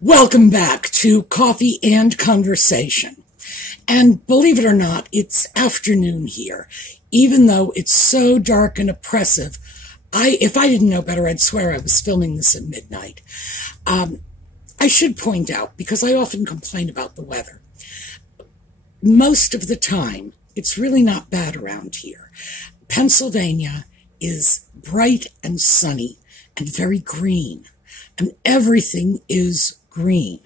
Welcome back to Coffee and Conversation. And believe it or not, it's afternoon here. Even though it's so dark and oppressive, if I didn't know better, I'd swear I was filming this at midnight. I should point out, because I often complain about the weather, most of the time, it's really not bad around here. Pennsylvania is bright and sunny and very green, and everything is green.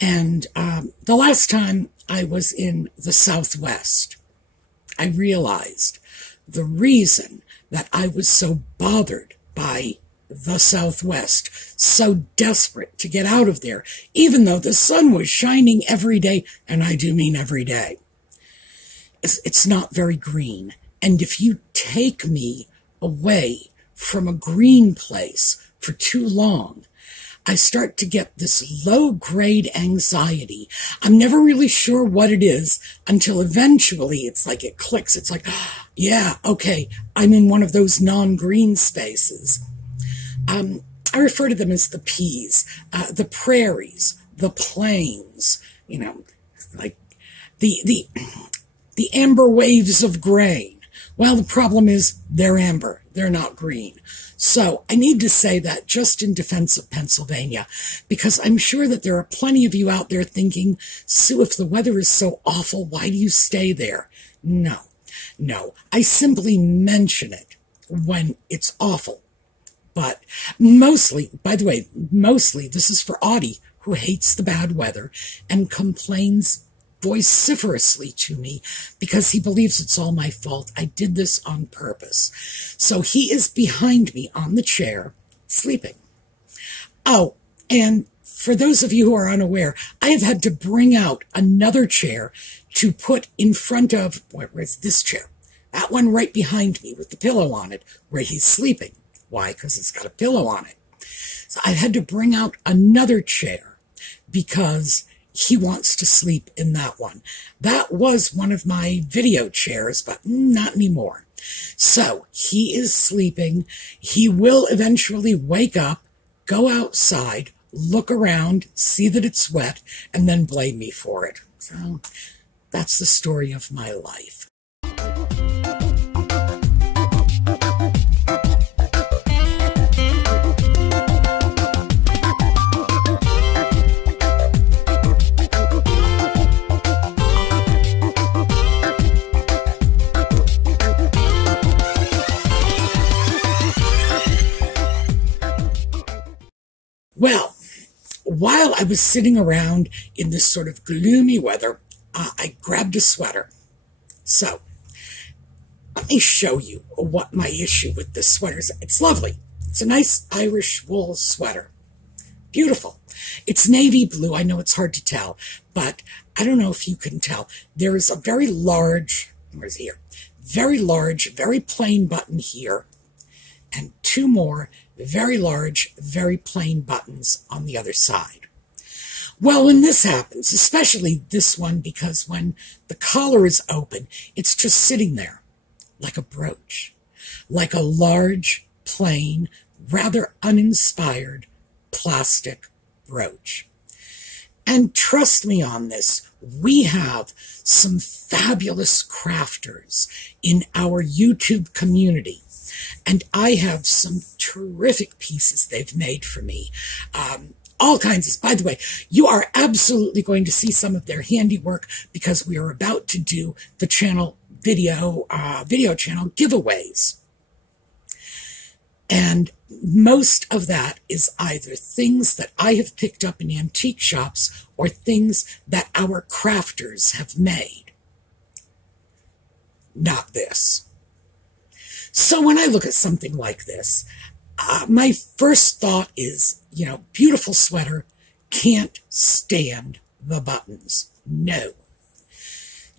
And the last time I was in the Southwest, I realized the reason that I was so bothered by the Southwest, so desperate to get out of there, even though the sun was shining every day, and I do mean every day. It's not very green. And if you take me away from a green place for too long, I start to get this low-grade anxiety. I'm never really sure what it is until eventually it's like it clicks. It's like, yeah, okay, I'm in one of those non-green spaces. I refer to them as the P's, the prairies, the plains, like the amber waves of grain. Well, the problem is they're amber. They're not green. So I need to say that just in defense of Pennsylvania, because I'm sure that there are plenty of you out there thinking, Sue, if the weather is so awful, why do you stay there? No. I simply mention it when it's awful. But mostly, by the way, this is for Audie, who hates the bad weather and complains vociferously to me because he believes it's all my fault. I did this on purpose. So he is behind me on the chair, sleeping. Oh, and for those of you who are unaware, I have had to bring out another chair to put in front of, where's this chair? That one right behind me with the pillow on it, where he's sleeping. Why? Because it's got a pillow on it. So I had to bring out another chair because he wants to sleep in that one. That was one of my video chairs, but not anymore. So he is sleeping. He will eventually wake up, go outside, look around, see that it's wet, and then blame me for it. So that's the story of my life. Well, while I was sitting around in this sort of gloomy weather, I grabbed a sweater. So, let me show you what my issue with this sweater is. It's lovely. It's a nice Irish wool sweater. Beautiful. It's navy blue. I know it's hard to tell, but I don't know if you can tell. There is a very large, where's here? Very large, very plain button here, and two more very large, very plain buttons on the other side. Well, when this happens, especially this one, because when the collar is open, it's just sitting there like a brooch, like a large, plain, rather uninspired plastic brooch. And trust me on this, we have some fabulous crafters in our YouTube community. And I have some terrific pieces they've made for me. All kinds of, by the way, you are absolutely going to see some of their handiwork because we are about to do the channel video channel giveaways. And most of that is either things that I have picked up in antique shops or things that our crafters have made. Not this. So when I look at something like this, my first thought is, beautiful sweater, can't stand the buttons. No.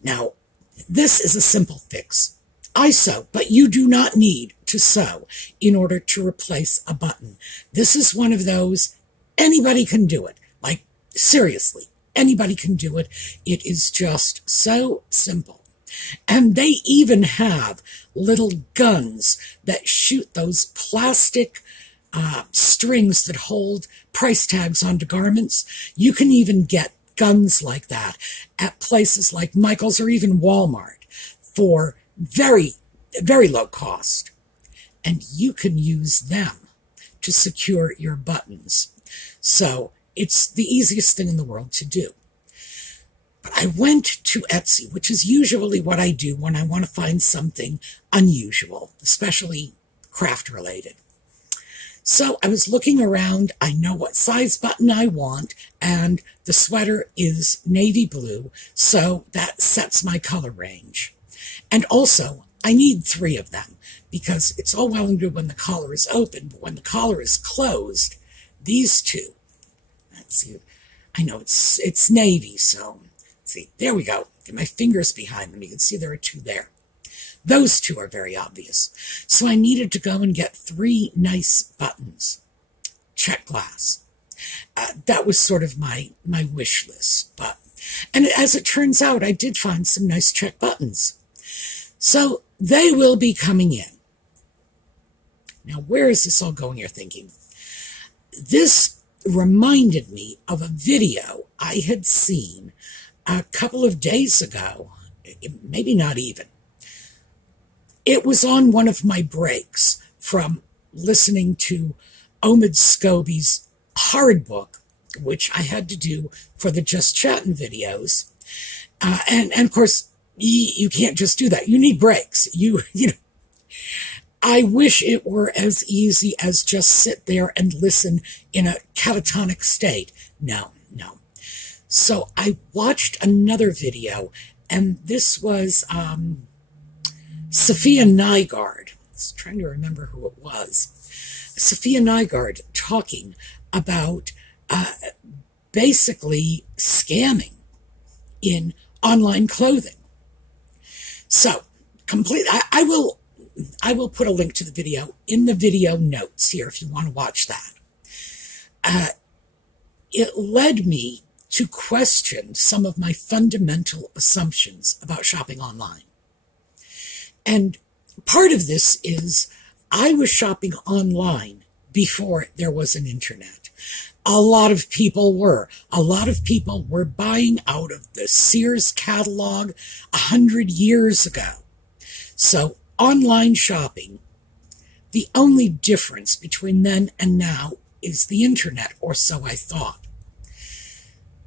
Now, this is a simple fix. I sew, but you do not need to sew in order to replace a button. This is one of those, anybody can do it. Like, seriously, anybody can do it. It is just so simple. And they even have little guns that shoot those plastic strings that hold price tags onto garments. You can even get guns like that at places like Michael's or even Walmart for very, very low cost. And you can use them to secure your buttons. So it's the easiest thing in the world to do. But I went to Etsy, which is usually what I do when I want to find something unusual, especially craft related. So I was looking around. I know what size button I want, and the sweater is navy blue, so that sets my color range. And also, I need 3 of them, because it's all well and good when the collar is open, but when the collar is closed, these 2, let's see, I know it's navy, so see, there we go. Get my fingers behind them. You can see there are 2 there. Those 2 are very obvious. So I needed to go and get 3 nice buttons. Check glass. That was sort of my wish list. And as it turns out, I did find some nice check buttons. So they will be coming in. Now, where is this all going, you're thinking? This reminded me of a video I had seen a couple of days ago, maybe not even. It was on one of my breaks from listening to Omid Scobie's Hard Book, which I had to do for the Just Chattin' videos. And of course, you can't just do that. You need breaks. You know, I wish it were as easy as just sit there and listen in a catatonic state. No. So I watched another video, and this was Safiya Nygaard. I was trying to remember who it was. Safiya Nygaard talking about basically scamming in online clothing. So, I will put a link to the video in the video notes here if you want to watch that. It led me to question some of my fundamental assumptions about shopping online. And part of this is I was shopping online before there was an internet. A lot of people were. A lot of people were buying out of the Sears catalog 100 years ago. So online shopping, the only difference between then and now is the internet, or so I thought.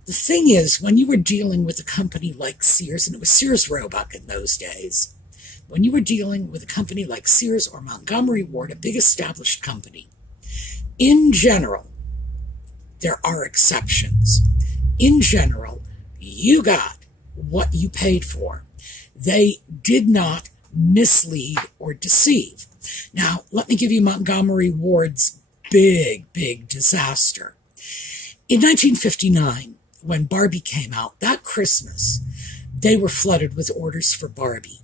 The thing is, when you were dealing with a company like Sears, and it was Sears Roebuck in those days, when you were dealing with a company like Sears or Montgomery Ward, a big established company, in general, there are exceptions. In general, you got what you paid for. They did not mislead or deceive. Now, let me give you Montgomery Ward's big disaster. In 1959, when Barbie came out, that Christmas, they were flooded with orders for Barbie.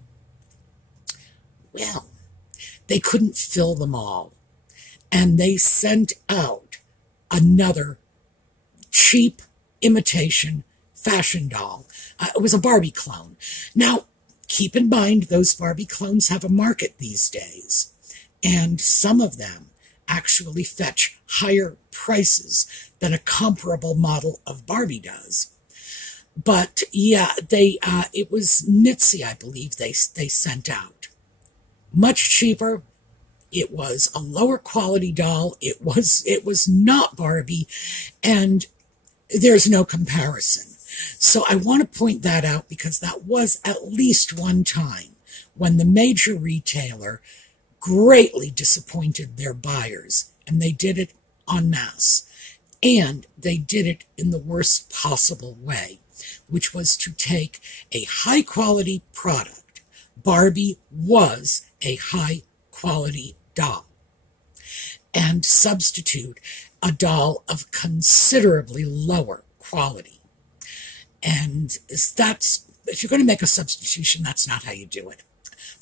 Well, they couldn't fill them all. And they sent out another cheap imitation fashion doll. It was a Barbie clone. Now, keep in mind, those Barbie clones have a market these days. And some of them actually fetch higher prices than a comparable model of Barbie does. But yeah, it was Mitzi, I believe, they sent out. Much cheaper. It was a lower quality doll. It was not Barbie, and there's no comparison. So I want to point that out because that was at least one time when the major retailer greatly disappointed their buyers, and they did it en masse. And they did it in the worst possible way, which was to take a high-quality product. Barbie was a high-quality doll, and substitute a doll of considerably lower quality. And that's, if you're going to make a substitution, that's not how you do it.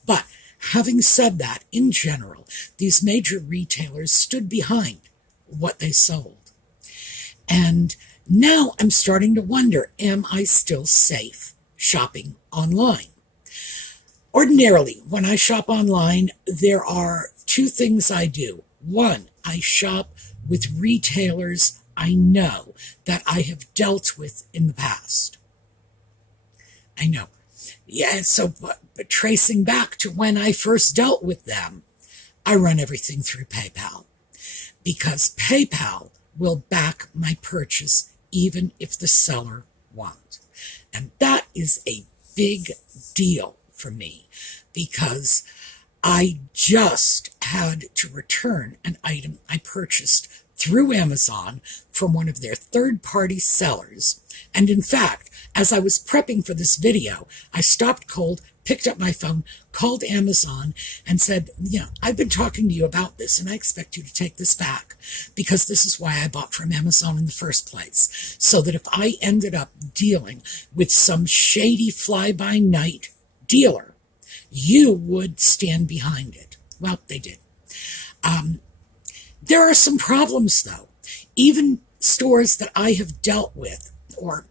But having said that, in general, these major retailers stood behind what they sold. And now I'm starting to wonder, am I still safe shopping online? Ordinarily, when I shop online, there are 2 things I do. One, I shop with retailers I know that I have dealt with in the past. I know. Yeah, so but tracing back to when I first dealt with them, I run everything through PayPal because PayPal will back my purchase even if the seller won't. And that is a big deal for me because I just had to return an item I purchased through Amazon from one of their third-party sellers. And in fact, as I was prepping for this video, I stopped cold, picked up my phone, called Amazon, and said, I've been talking to you about this, and I expect you to take this back, because this is why I bought from Amazon in the first place, so that if I ended up dealing with some shady fly-by-night dealer, you would stand behind it. Well, they did. There are some problems, though. Even stores that I have dealt with, or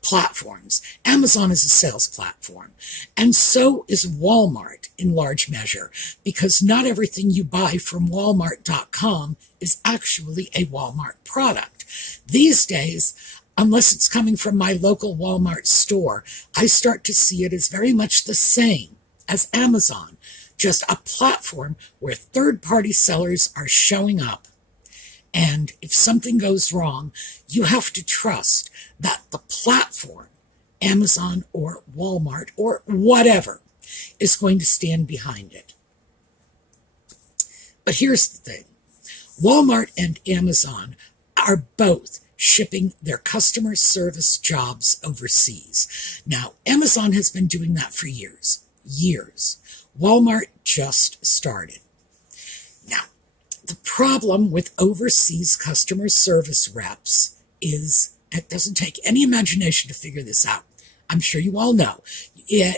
platforms. Amazon is a sales platform, and so is Walmart in large measure, because not everything you buy from Walmart.com is actually a Walmart product. These days, unless it's coming from my local Walmart store, I start to see it as very much the same as Amazon, just a platform where third-party sellers are showing up. And if something goes wrong, you have to trust that the platform, Amazon or Walmart or whatever, is going to stand behind it. But here's the thing. Walmart and Amazon are both shipping their customer service jobs overseas. Now, Amazon has been doing that for years. Walmart just started. Now, the problem with overseas customer service reps is it doesn't take any imagination to figure this out. I'm sure you all know.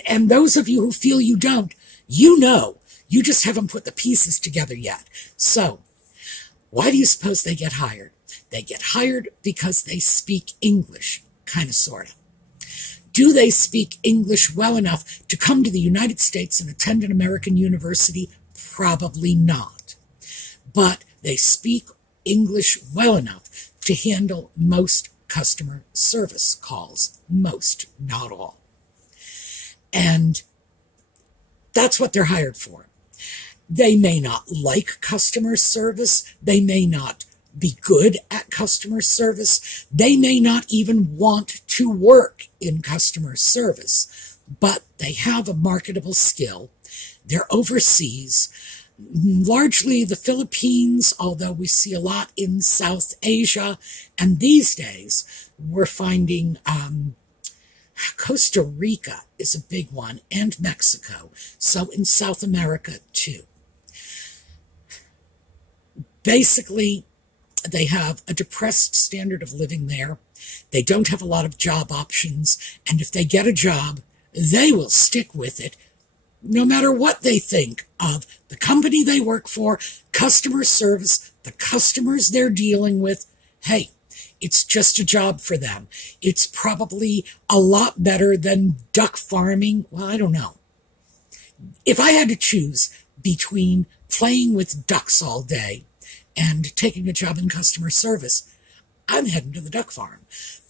And those of you who feel you don't, you know. You just haven't put the pieces together yet. So, why do you suppose they get hired? They get hired because they speak English, kind of, sort of. Do they speak English well enough to come to the United States and attend an American university? Probably not. But they speak English well enough to handle most customer service calls. Most, not all. And that's what they're hired for. They may not like customer service. They may not be good at customer service. They may not even want to work in customer service, but they have a marketable skill. They're overseas, largely the Philippines, although we see a lot in South Asia. And these days, we're finding Costa Rica is a big one, and Mexico. So in South America, too. Basically, they have a depressed standard of living there. They don't have a lot of job options. And if they get a job, they will stick with it, no matter what they think of the company they work for, customer service, the customers they're dealing with. Hey, it's just a job for them. It's probably a lot better than duck farming. Well, I don't know. If I had to choose between playing with ducks all day and taking a job in customer service, I'm heading to the duck farm.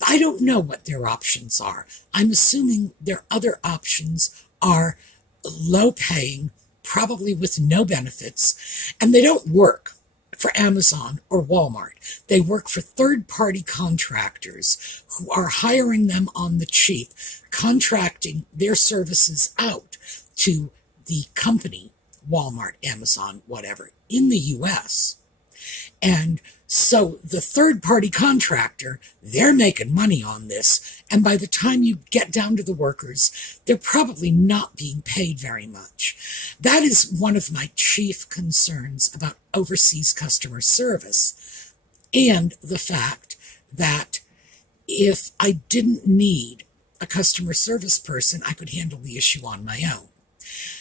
I don't know what their options are. I'm assuming their other options are low-paying, probably with no benefits, and they don't work for Amazon or Walmart. They work for third-party contractors who are hiring them on the cheap, contracting their services out to the company, Walmart, Amazon, whatever, in the U.S., and so the third-party contractor, they're making money on this. And by the time you get down to the workers, they're probably not being paid very much. That is one of my chief concerns about overseas customer service. And the fact that if I didn't need a customer service person, I could handle the issue on my own.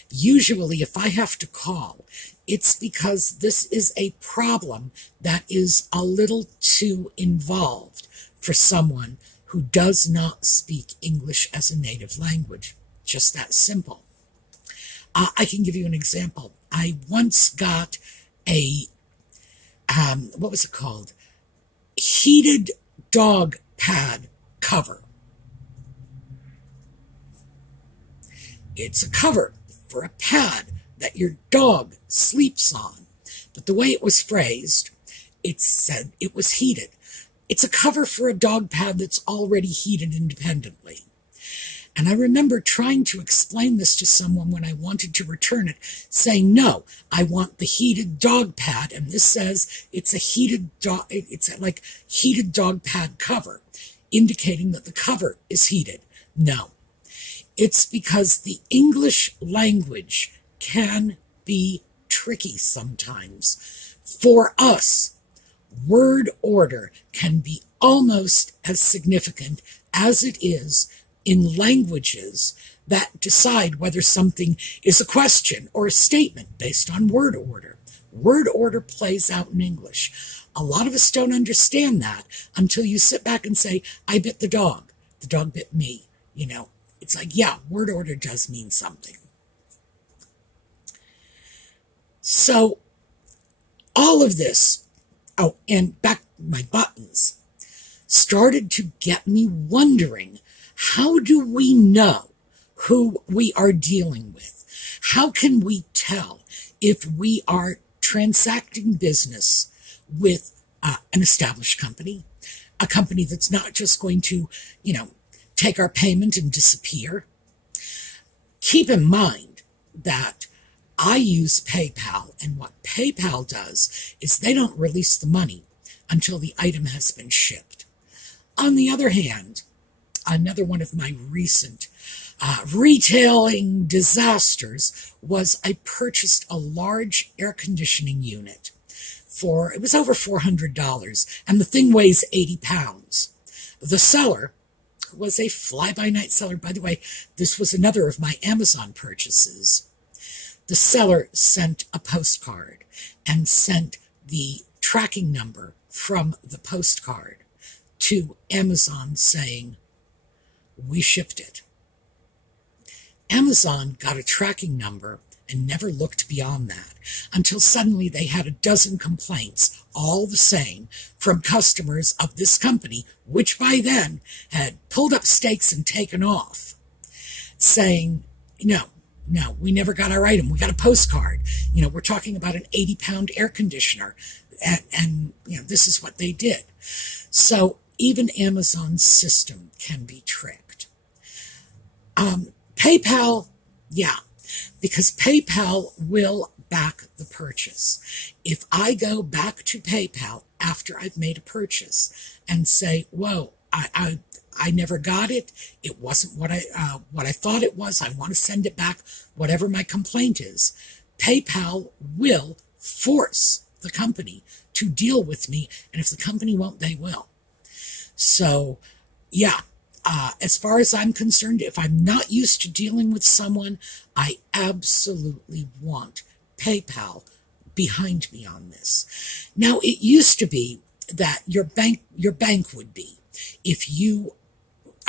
Usually, if I have to call, it's because this is a problem that is a little too involved for someone who does not speak English as a native language. Just that simple. I can give you an example. I once got a, what was it called? Heated dog pad cover. It's a cover for a pad that your dog sleeps on. But the way it was phrased, it said it was heated. It's a cover for a dog pad that's already heated independently. And I remember trying to explain this to someone when I wanted to return it, saying, no, I want the heated dog pad. And this says it's a heated dog, it's like heated dog pad cover, indicating that the cover is heated. No, it's because the English language can be tricky sometimes. For us, word order can be almost as significant as it is in languages that decide whether something is a question or a statement based on word order. Word order plays out in English. A lot of us don't understand that until you sit back and say, I bit the dog. The dog bit me. You know, it's like, yeah, word order does mean something. So all of this, oh, and back my buttons, started to get me wondering, how do we know who we are dealing with? How can we tell if we are transacting business with an established company, a company that's not just going to, take our payment and disappear? Keep in mind that I use PayPal, and what PayPal does is they don't release the money until the item has been shipped. On the other hand, another one of my recent retailing disasters was I purchased a large air conditioning unit it was over $400, and the thing weighs 80 pounds. The seller was a fly-by-night seller. By the way, this was another of my Amazon purchases. The seller sent a postcard and sent the tracking number from the postcard to Amazon saying, we shipped it. Amazon got a tracking number and never looked beyond that until suddenly they had a dozen complaints, all the same, from customers of this company, which by then had pulled up stakes and taken off, saying, no, we never got our item. We got a postcard. We're talking about an 80-pound air conditioner, and this is what they did. So even Amazon's system can be tricked. PayPal, yeah, because PayPal will back the purchase. If I go back to PayPal after I've made a purchase and say, whoa, I never got it, it wasn't what I thought it was, I want to send it back, whatever my complaint is, PayPal will force the company to deal with me, and if the company won't, they will. So, yeah. As far as I'm concerned, if I'm not used to dealing with someone, I absolutely want PayPal behind me on this. Now, it used to be that your bank would be, if you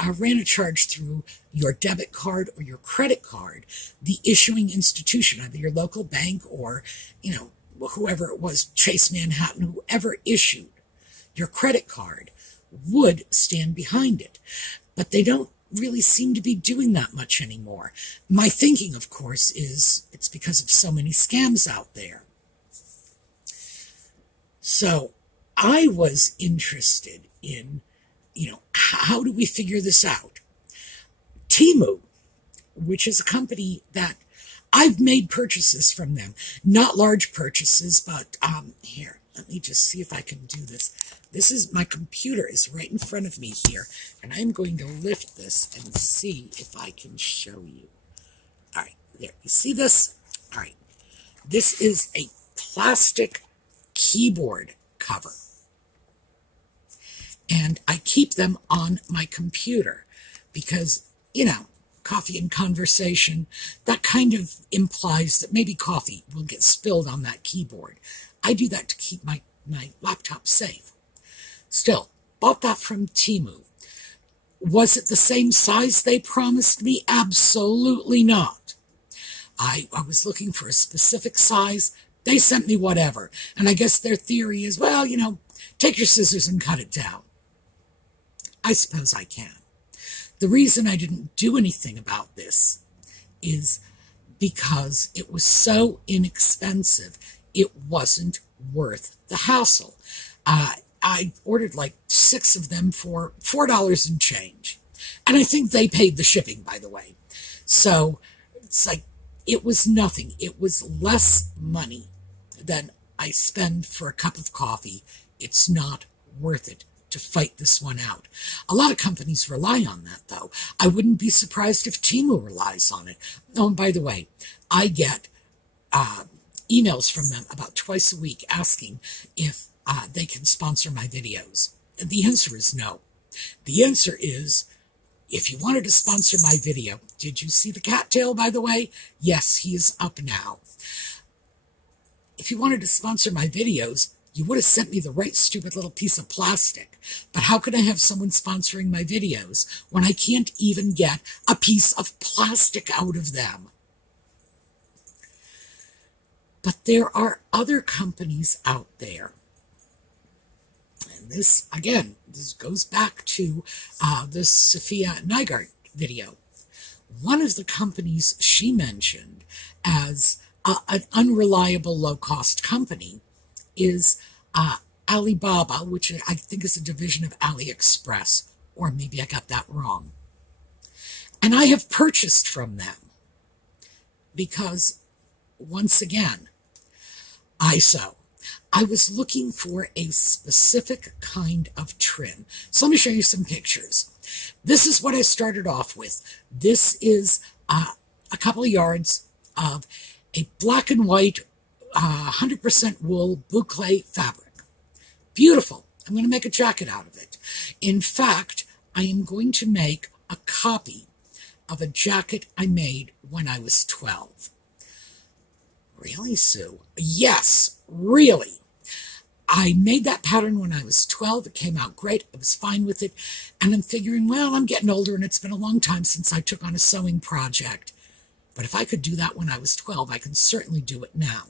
ran a charge through your debit card or your credit card, the issuing institution, either your local bank or, whoever it was, Chase Manhattan, whoever issued your credit card, would stand behind it. But they don't really seem to be doing that much anymore. My thinking, of course, is it's because of so many scams out there. So I was interested in, how do we figure this out? Temu, which is a company that I've made purchases from them. Not large purchases, but here, let me just see if I can do this. My computer is right in front of me here, and I'm going to lift this and see if I can show you. All right, there, you see this? All right, this is a plastic keyboard cover, and I keep them on my computer because, coffee and conversation, that kind of implies that maybe coffee will get spilled on that keyboard. I do that to keep my laptop safe. Still, bought that from Temu. Was it the same size they promised me? Absolutely not. I was looking for a specific size. They sent me whatever. And I guess their theory is, well, take your scissors and cut it down. I suppose I can. The reason I didn't do anything about this is because it was so inexpensive, it wasn't worth the hassle. I ordered like 6 of them for $4 and change. And I think they paid the shipping, by the way. So it's like, it was nothing. It was less money than I spend for a cup of coffee. It's not worth it to fight this one out. A lot of companies rely on that, though. I wouldn't be surprised if Temu relies on it. Oh, and by the way, I get emails from them about twice a week asking if they can sponsor my videos. And the answer is no. The answer is, if you wanted to sponsor my video, did you see the cattail, by the way? Yes, he is up now. If you wanted to sponsor my videos, you would have sent me the right stupid little piece of plastic. But how could I have someone sponsoring my videos when I can't even get a piece of plastic out of them? But there are other companies out there. And this, again, this goes back to the Sophia Nygaard video. One of the companies she mentioned as an unreliable low-cost company is Alibaba, which I think is a division of AliExpress, or maybe I got that wrong. And I have purchased from them because, once again, I was looking for a specific kind of trim. So let me show you some pictures. This is what I started off with. This is a couple of yards of a black and white 100% wool boucle fabric. Beautiful. I'm going to make a jacket out of it. In fact, I am going to make a copy of a jacket I made when I was 12. Really, Sue? Yes, really. I made that pattern when I was 12. It came out great. I was fine with it. And I'm figuring, well, I'm getting older and it's been a long time since I took on a sewing project. But if I could do that when I was 12, I can certainly do it now.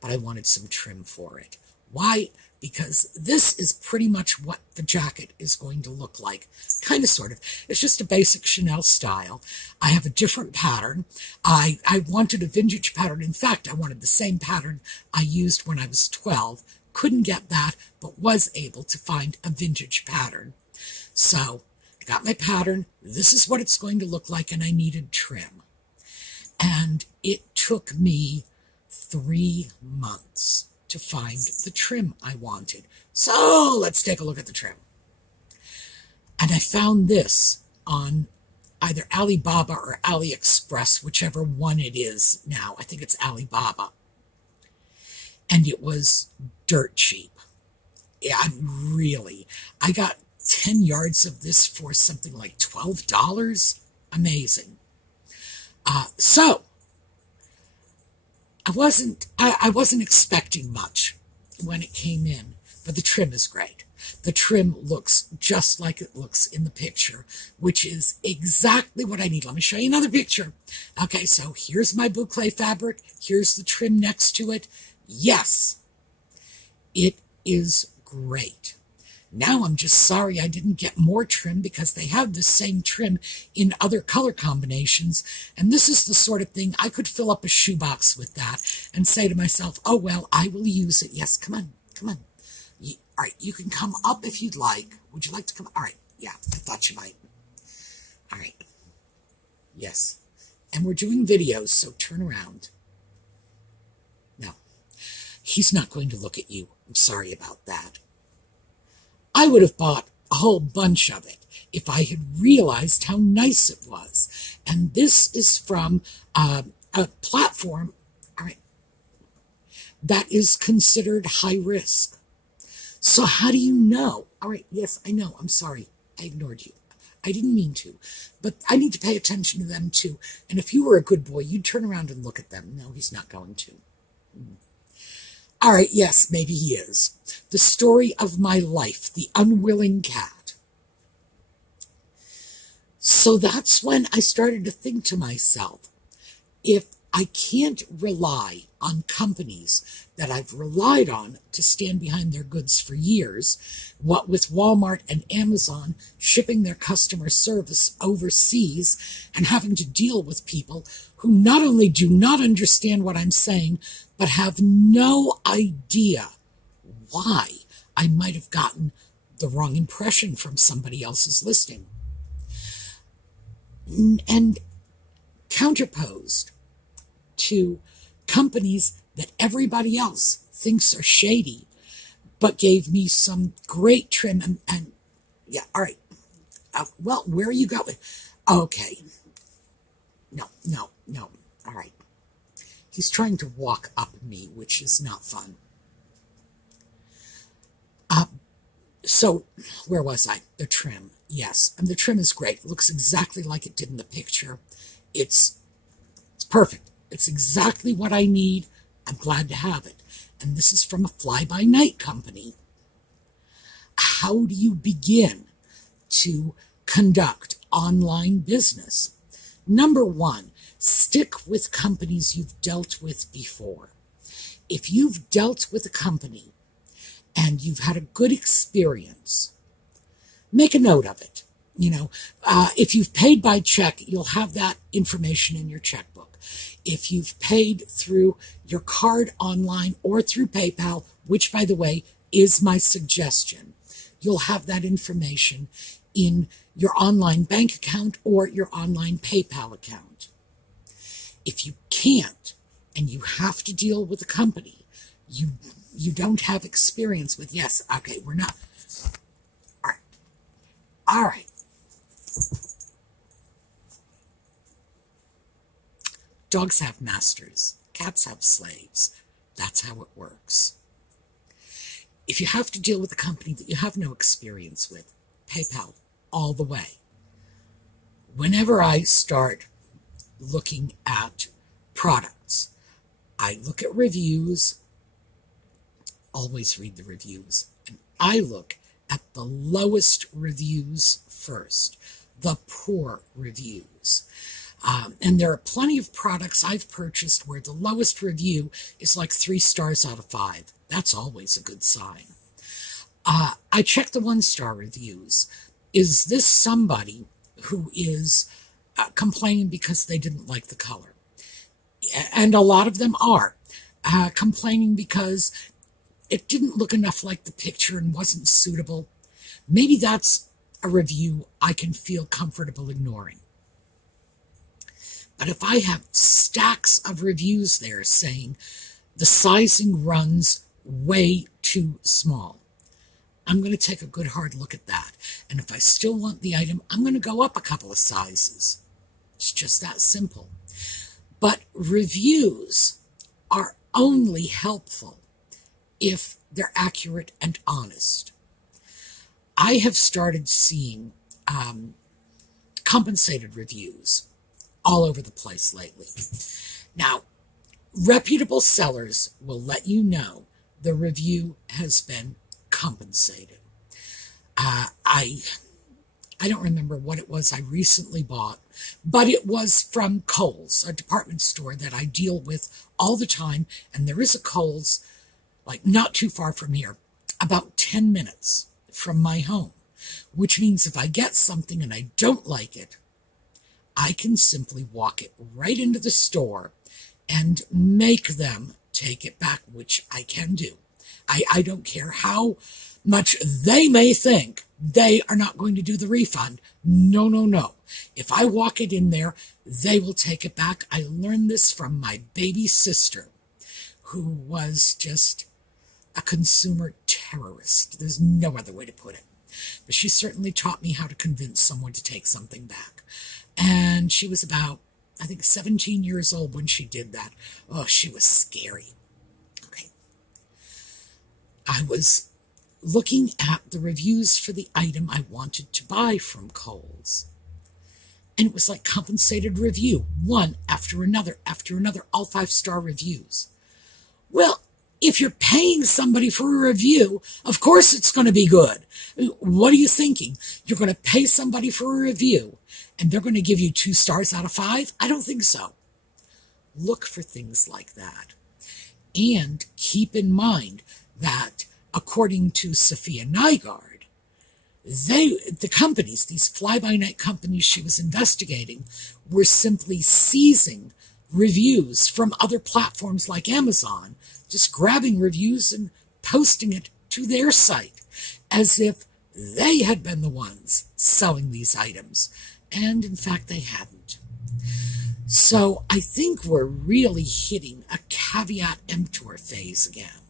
But I wanted some trim for it. Why? Because this is pretty much what the jacket is going to look like. Kind of, sort of. It's just a basic Chanel style. I have a different pattern. I wanted a vintage pattern. In fact, I wanted the same pattern I used when I was 12. Couldn't get that, but was able to find a vintage pattern. So, I got my pattern. This is what it's going to look like, and I needed trim. And it took me 3 months to find the trim I wanted. So, let's take a look at the trim. And I found this on either Alibaba or AliExpress, whichever one it is now. I think it's Alibaba. And it was dirt cheap. Yeah, I got 10 yards of this for something like $12. Amazing. So, I wasn't expecting much when it came in, but the trim is great. The trim looks just like it looks in the picture, which is exactly what I need. Let me show you another picture. Okay, so here's my boucle fabric. Here's the trim next to it. Yes, it is great. Now I'm just sorry I didn't get more trim because they have the same trim in other color combinations. And this is the sort of thing I could fill up a shoebox with that and say to myself, oh, well, I will use it. Yes, come on, come on. All right, you can come up if you'd like. Would you like to come? All right, yeah, I thought you might. All right, yes. And we're doing videos, so turn around. No, he's not going to look at you. I'm sorry about that. I would have bought a whole bunch of it if I had realized how nice it was. And this is from a platform, all right, that is considered high risk. So how do you know? All right, yes, I know. I'm sorry. I ignored you. I didn't mean to. But I need to pay attention to them, too. And if you were a good boy, you'd turn around and look at them. No, he's not going to. All right, yes, maybe he is. The story of my life, the unwilling cat. So that's when I started to think to myself, if I can't rely on companies that I've relied on to stand behind their goods for years, what with Walmart and Amazon shipping their customer service overseas and having to deal with people who not only do not understand what I'm saying, but have no idea why I might have gotten the wrong impression from somebody else's listing. And counterposed to companies that everybody else thinks are shady, but gave me some great trim and yeah, all right. Well, where are you going? Okay. No. All right. He's trying to walk up me, which is not fun. So, where was I? The trim. Yes, and the trim is great. It looks exactly like it did in the picture. It's perfect. It's exactly what I need. I'm glad to have it. And this is from a fly-by-night company. How do you begin to conduct online business? Number one, stick with companies you've dealt with before. If you've dealt with a company and you've had a good experience, make a note of it. If you've paid by check, you'll have that information in your checkbook. If you've paid through your card online or through PayPal, which, by the way, is my suggestion, you'll have that information in your online bank account or your online PayPal account. If you can't, and you have to deal with a company you don't have experience with, yes, okay, we're not. All right. Dogs have masters. Cats have slaves. That's how it works. If you have to deal with a company that you have no experience with, PayPal all the way. Whenever I start looking at products, I look at reviews, always read the reviews, and I look at the lowest reviews first, the poor reviews. And there are plenty of products I've purchased where the lowest review is like 3 stars out of 5. That's always a good sign. I check the 1-star reviews. Is this somebody who is complaining because they didn't like the color? And a lot of them are complaining because it didn't look enough like the picture and wasn't suitable. Maybe that's a review I can feel comfortable ignoring. But if I have stacks of reviews there saying the sizing runs way too small, I'm going to take a good hard look at that. And if I still want the item, I'm going to go up a couple of sizes. It's just that simple. But reviews are only helpful if they're accurate and honest. I have started seeing compensated reviews all over the place lately. Now, reputable sellers will let you know the review has been compensated. I don't remember what it was I recently bought, but it was from Kohl's, a department store that I deal with all the time, and there is a Kohl's, like not too far from here, about 10 minutes from my home, which means if I get something and I don't like it, I can simply walk it right into the store and make them take it back, which I can do. I don't care how much they may think they are not going to do the refund. No. If I walk it in there, they will take it back. I learned this from my baby sister, who was just a consumer terrorist. There's no other way to put it. But she certainly taught me how to convince someone to take something back. And she was about, I think, 17 years old when she did that. Oh, she was scary. Okay. I was looking at the reviews for the item I wanted to buy from Kohl's. And it was like compensated review, one after another, all 5-star reviews. Well, if you're paying somebody for a review, of course it's going to be good. What are you thinking? You're going to pay somebody for a review and they're going to give you 2 stars out of 5? I don't think so. look for things like that. And keep in mind that, according to Sophia Nygaard, the companies, these fly-by-night companies she was investigating, were simply seizing reviews from other platforms like Amazon, just grabbing reviews and posting it to their site, as if they had been the ones selling these items. And in fact, they hadn't. So I think we're really hitting a caveat emptor phase again.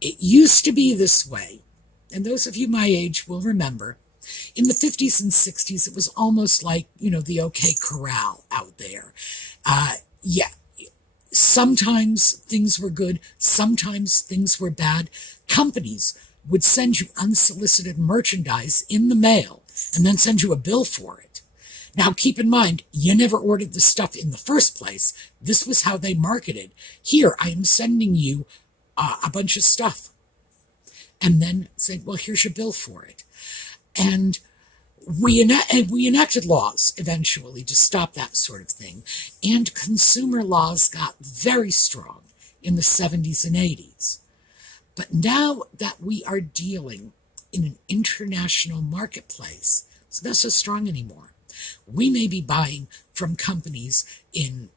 It used to be this way, and those of you my age will remember, in the 50s and 60s, it was almost like, the OK Corral out there. Sometimes things were good, sometimes things were bad. Companies would send you unsolicited merchandise in the mail and then send you a bill for it. Now, keep in mind, you never ordered the stuff in the first place. This was how they marketed. Here, I am sending you a bunch of stuff. And then saying, well, here's your bill for it. And we enacted laws eventually to stop that sort of thing. And consumer laws got very strong in the 70s and 80s. But now that we are dealing in an international marketplace, it's not so strong anymore. We may be buying from companies in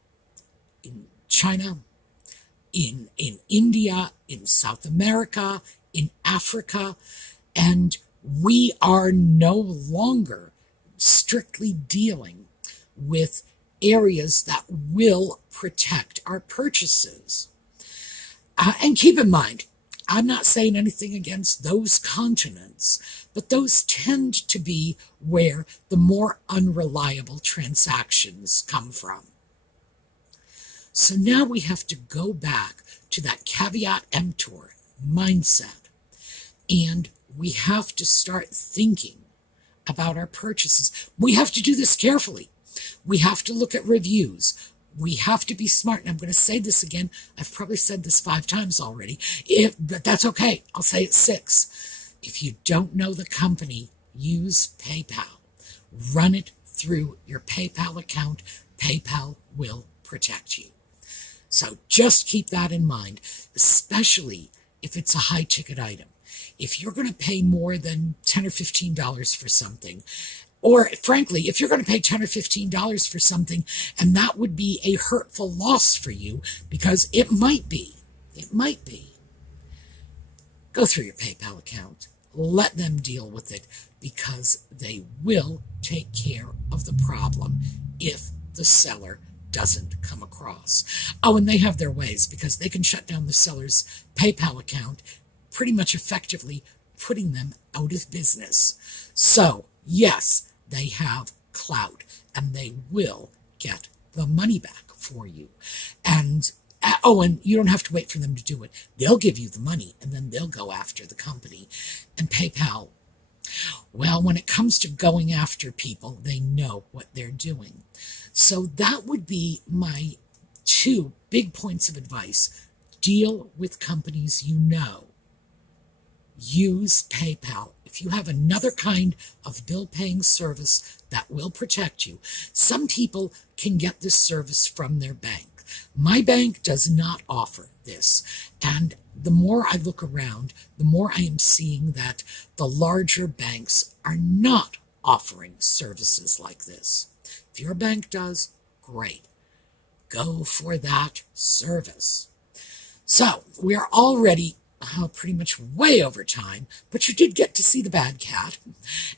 China, in India, in South America, in Africa, and we are no longer strictly dealing with areas that will protect our purchases. And keep in mind, I'm not saying anything against those continents, but those tend to be where the more unreliable transactions come from. So now we have to go back to that caveat emptor mindset, and we have to start thinking about our purchases. We have to do this carefully. We have to look at reviews. We have to be smart. And I'm going to say this again. I've probably said this 5 times already, but that's okay. I'll say it 6. If you don't know the company, use PayPal. Run it through your PayPal account. PayPal will protect you. So just keep that in mind, especially if it's a high-ticket item. If you're going to pay more than $10 or $15 for something, or frankly, if you're going to pay $10 or $15 for something, and that would be a hurtful loss for you, because it might be, go through your PayPal account. Let them deal with it, because they will take care of the problem if the seller doesn't come across. Oh, and they have their ways, because they can shut down the seller's PayPal account, pretty much effectively putting them out of business. So, yes, they have clout, and they will get the money back for you. And you don't have to wait for them to do it. They'll give you the money, and then they'll go after the company. And PayPal, well, when it comes to going after people, they know what they're doing. So that would be my 2 big points of advice. Deal with companies you know. Use PayPal. If you have another kind of bill-paying service that will protect you, some people can get this service from their bank. My bank does not offer this. And the more I look around, the more I am seeing that the larger banks are not offering services like this. If your bank does, great. Go for that service. So, we are already pretty much way over time, but you did get to see the bad cat.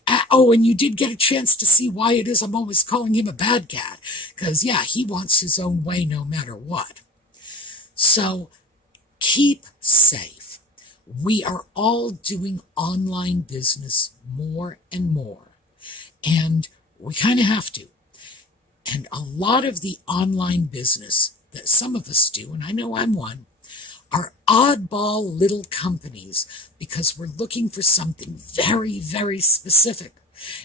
And you did get a chance to see why it is I'm always calling him a bad cat, because, yeah, he wants his own way no matter what. So, keep safe. We are all doing online business more and more, and we kind of have to. And a lot of the online business that some of us do, and I know I'm one, are oddball little companies, because we're looking for something very, very specific.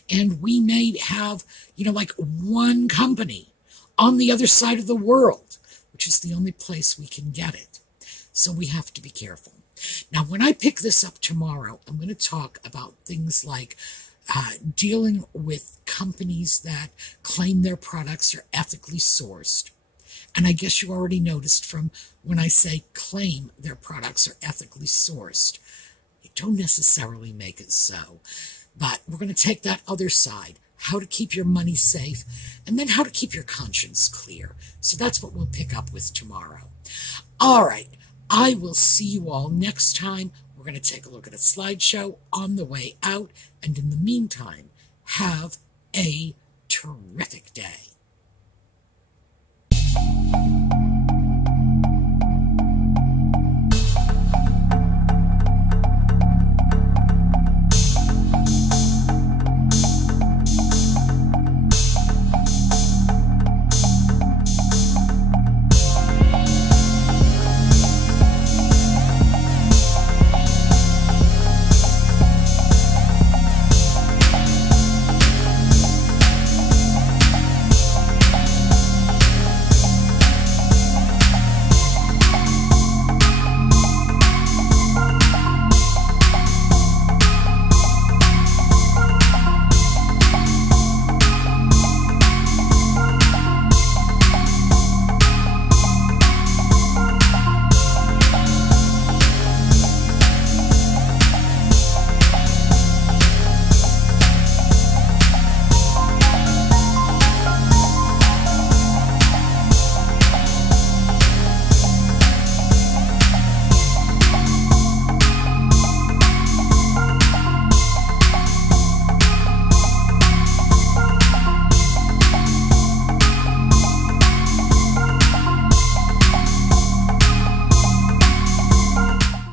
And we may have, like one company on the other side of the world, which is the only place we can get it. So we have to be careful. Now, when I pick this up tomorrow, I'm going to talk about things like dealing with companies that claim their products are ethically sourced, And I guess you already noticed from when I say claim their products are ethically sourced, they don't necessarily make it so. But we're going to take that other side, how to keep your money safe, and then how to keep your conscience clear. So that's what we'll pick up with tomorrow. All right, I will see you all next time. We're going to take a look at a slideshow on the way out, and in the meantime, have a terrific day.